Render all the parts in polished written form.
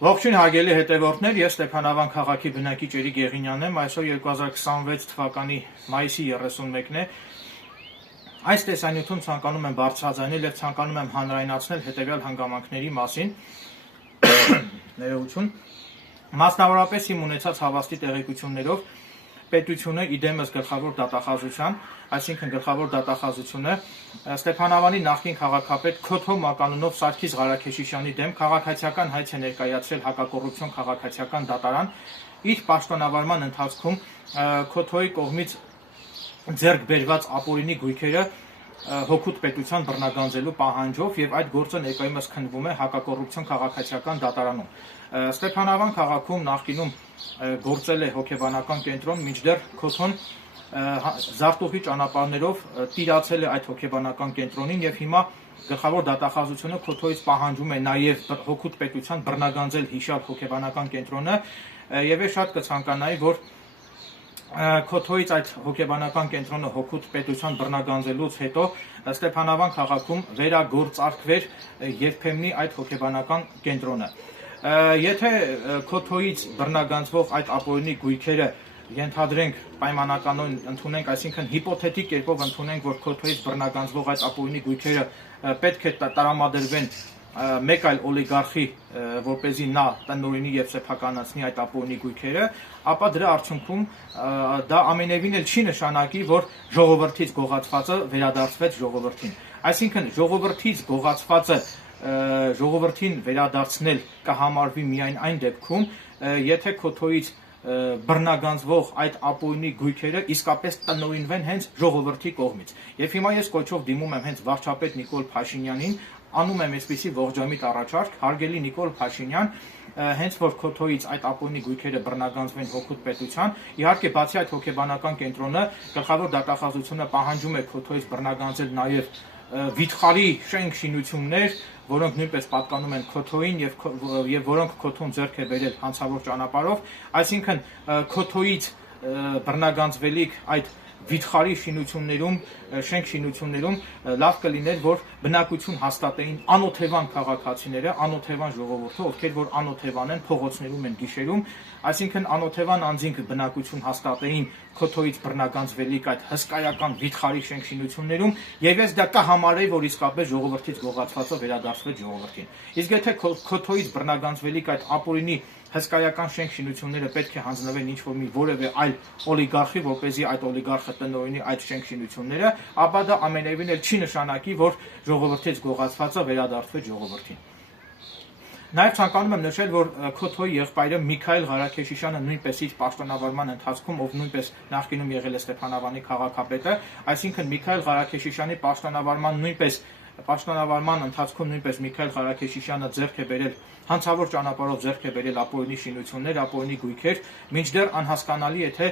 Ողջույն հարգելի հետևորդներ, ես Ստեփանավան քաղաքի բնակիչ Էրիկ Եղինյանն եմ, այսօր 2026 թվականի մայիսի 31-ն է։ Այս տեսանյութում ցանկանում եմ բարձրաձայնել եւ ցանկանում եմ հանրայնացնել հետեւյալ հանգամանքների մասին։ Ներողություն։ Մասնավորապես իմ ունեցած հավաստի տեղեկություններով պետությունը իդեմս գլխավոր դատախազության, այսինքն գլխավոր դատախազությունը Ստեփանավանի նախկին քաղաքապետ Քոթո Մականունով Սարգիս Ղարաքեշիշյանի դեմ քաղաքացիական հայց է ներկայացրել հակակոռուպցիոն քաղաքացիական դատարան իր պաշտոնավարման ընթացքում Քոթոյի կողմից ձեռք բերված ապօրինի գույքերը հօգուտ պետության բռնագանձելու պահանջով եւ այդ գործը ներկայումս քննվում է հակակոռուպցիոն քաղաքացիական դատարանում։ Ստեփանավան քաղաքում նախկինում գործել է հոգեբանական կենտրոն, մինչդեռ Քոթոն զարտուղի ճանապարհներով տիրացել է այդ հոգեբանական կենտրոնին եւ հիմա գլխավոր դատախազությունը Քոթոյից պահանջում է նաեւ հօգուտ պետության բռնագանձել հիշյալ հոգեբանական կենտրոնը եւ ես շատ կցանկանայի, որ Քոթոյից այդ հոգեբանական կենտրոնը հօգուտ պետության բռնագանձելուց հետո Ստեփանավան քաղաքում վերագործարկվեր երբեմնի այդ հոգեբանական կենտրոնը։ Եթե Քոթոյից բռնագանձվող այդ ապօրինի գույքերը ենթադրենք պայմանականon ընդունենք, այսինքն հիպոթետիկ կերպով ընդունենք, որ Քոթոյից բռնագանձվող այդ ապօրինի գույքերը պետք է տրամադրվեն մեկ այլ օլիգարխի, որպեսզի նա տնօրինի եւ սեփականացնի այդ ապօրինի գույքերը, ապա դրա արդյունքում դա ամենևին էլ չի նշանակի, որ ժողովրդից գողացվածը վերադարձվեց ժողովրդին։ Այսինքն ժողովրդից գողացվածը ժողովրդին վերադարձնել կհամարվի միայն այն դեպքում, եթե Քոթոյից բռնագանձվող այդ ապօրինի գույքերը իսկապես տնօրինվեն հենց ժողովրդի կողմից։ Եվ հիմա ես կոչով դիմում եմ հենց վարչապետ Նիկոլ Փաշինյանին, անում եմ այսպիսի ողջամիտ առաջարկ, հարգելի Նիկոլ Փաշինյան, հենց որ Քոթոյից այդ ապօրինի գույքերը բռնագանձվեն հօգուտ պետության, իհարկե բացի այդ հոգեբանական կենտրոնը գլխավոր դատախազությունը պահանջում է Քոթոյից բռնագանձել նաև վիթխարի շենք շինություններ, որոնք նույնպես պատկանում են Քոթոյին եւ որոնք Քոթոն ձեռք է բերել հանցավոր ճանապարհով, այսինքն Քոթոյից բռնագանձվելիք այդ վիթխարի շինություններում, շենք շինություններում լավ կլիներ, որ բնակություն հաստատեին անօթևան քաղաքացիները, անօթևան ժողովուրդը, ովքեր որ անօթևան են, փողոցներում են գիշերում, այսինքն անօթևան անձինք բնակություն հաստատեին Քոթոյից բռնագանձվելիք այդ հսկայական վիթխարի շենք շինություններում, եւ ես դա կհամարեի, որ իսկապես ժողովրդից գողացվածը վերադարձվեց ժողովրդին։ Իսկ եթե Քոթոյից բռնագանձվելիք այդ ապօրինի հսկայական շենք շինությունները պետք է հանձնվեն ինչ-որ մի որևէ այլ օլիգարխի, որպեսզի այդ օլիգարխը տնօրինի այդ շենք շինությունները, ապա դա ամենևին էլ չի նշանակի, որ ժողովրդից գողացվածը վերադարձվեց ժողովրդին։ Նաև ցանկանում եմ նշել, որ Քոթոյի եղբայրը Միքայել Ղարաքեշիշյանը նույնպես իր պաշտոնավարման ընթացքում, ով նույնպես նախկինում եղել է Ստեփանավանի քաղաքապետը, այսինքն Միքայել Ղարաքեշիշյանի պաշտոնավարման ընթացքում նույնպես Միքայել Ղարաքեշիշյանը ձեռք է բերել հանցավոր ճանապարհով ձեռք է բերել ապօրինի շինություններ, ապօրինի գույքեր, մինչդեռ անհասկանալի է, թե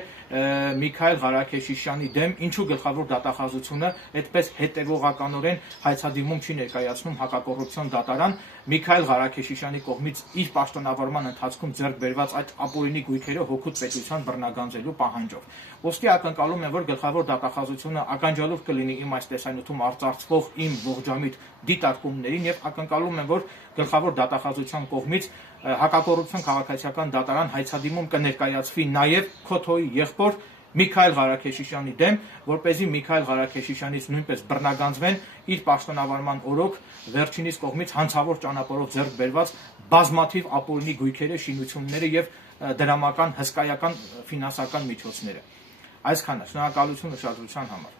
Միքայել Ղարաքեշիշյանի դեմ ինչու գլխավոր դատախազությունը այդպես հետևողականորեն հայցադիմում չի ներկայացնում հակակոռուպցիոն դատարան Միքայել Ղարաքեշիշյանի կողմից իր պաշտոնավարման ընթացքում ձեռք բերված այդ ապօրինի գույքերը հօգուտ պետության բռնագանձելու պահանջով։ Ոստի ակնկալում եմ, որ գլխավոր դատախազությունը ականջալուր կլինի իմ այս տեսանյութում արծարծվող իմ ողջամիտ դիտարկումներին եւ ակնկալում եմ, որ գլխավոր դատախազության կողմից հակակոռուպցիոն քաղաքացիական դատարան հայցադիմում կներկայացվի նաեւ Քոթոյի եղբոր Միքայել Ղարաքեշիշյանի դեմ, որպեսզի Միքայել Ղարաքեշիշյանից նույնպես բռնագանձվեն իր պաշտոնավարման օրոք վերջինիս կողմից հանցավոր ճանապարհով ձեռք բերված բազմաթիվ ապօրինի գույքերը, շինությունները եւ դրամական հսկայական ֆինանսական միջոցները։ Այսքանը, շնորհակալություն ուշադրության համար։